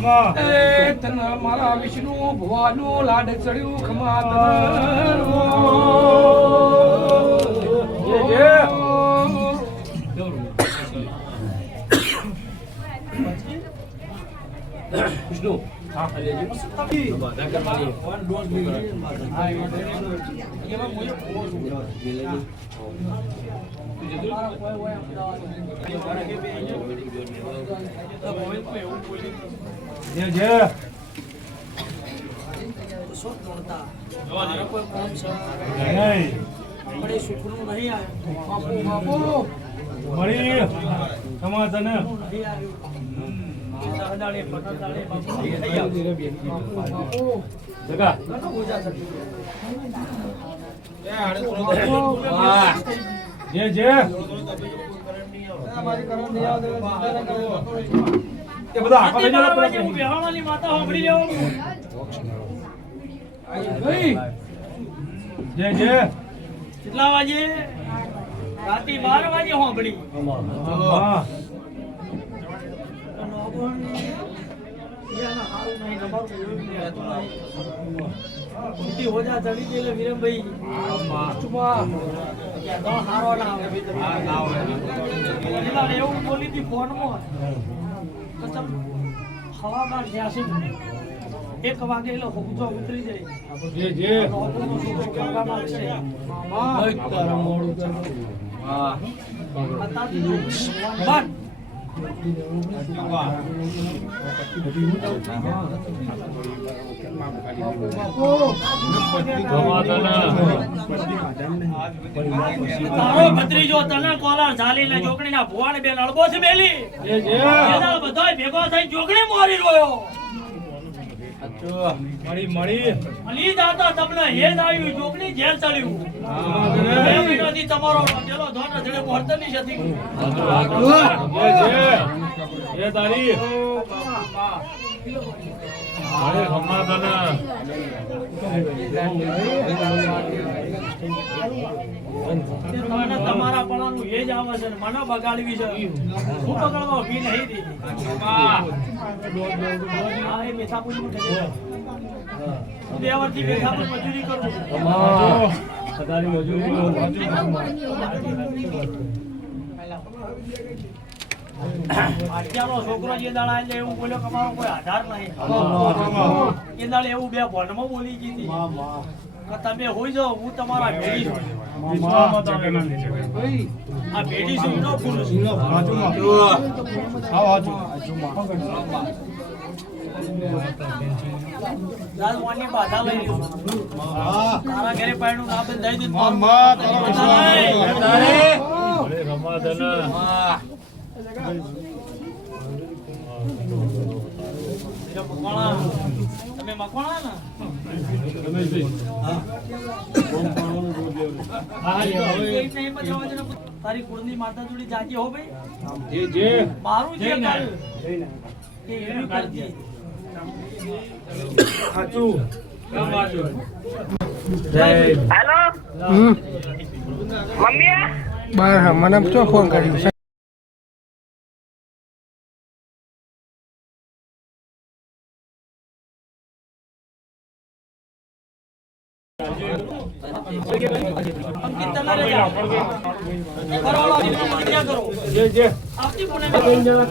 તન મારા વિષ્ણુ ભવાનું લાડ ચડ્યું ખમા વિષ્ણુ કેટલા વાગે? રાતે 12 વાગે હોંભળી. એવું બોલી હતી ફોનમાં હવામાન 1 વાગે એટલે હોજો ઉતરી જાય. તારો ભત્રીજો તને કોલા ઝાલીને જોકણીના ભુવાને બે લડબો છે બેલી. બધાય ભેગો થઈ જોકણી મોરી રોયો. મળી અલી દાદા તમને હેદ આવ્યું, જોકણી જેલ ચડ્યું. તમારો પેલો ધોન રજડે મોરત ની હતી. એ તારી અરે સમાધાન તમારા પણાનું એ જ આવે છે, મને બગાડવી છે. હું બગાડવા ભી નહીં દીધી. એ બેઠાપુરી ઉઠે છે. 2 વર્ષથી બેઠાપુર મજૂરી કરું. અત્યારનો છોકરો જે દાડા એટલે એવું બોલ્યો કે અમારો કોઈ આધાર નહીં. એ દાડે એવું 2 ભોંડમાં બોલી ગઈ કે તમે હોઈ જાઓ, હું તમારા ભેડી છું. આ ભેડી છું નો ફૂલ બાધા લઈ લીધું. તારા ઘરે પાયણું ના દઈ દીધું. તમે મકવાણા ને તારી કુળની માતા જોડી જાગી હો ભાઈ. મારું જે હેલો મમ્મી મને શું ફોન કર્યું છે? કરો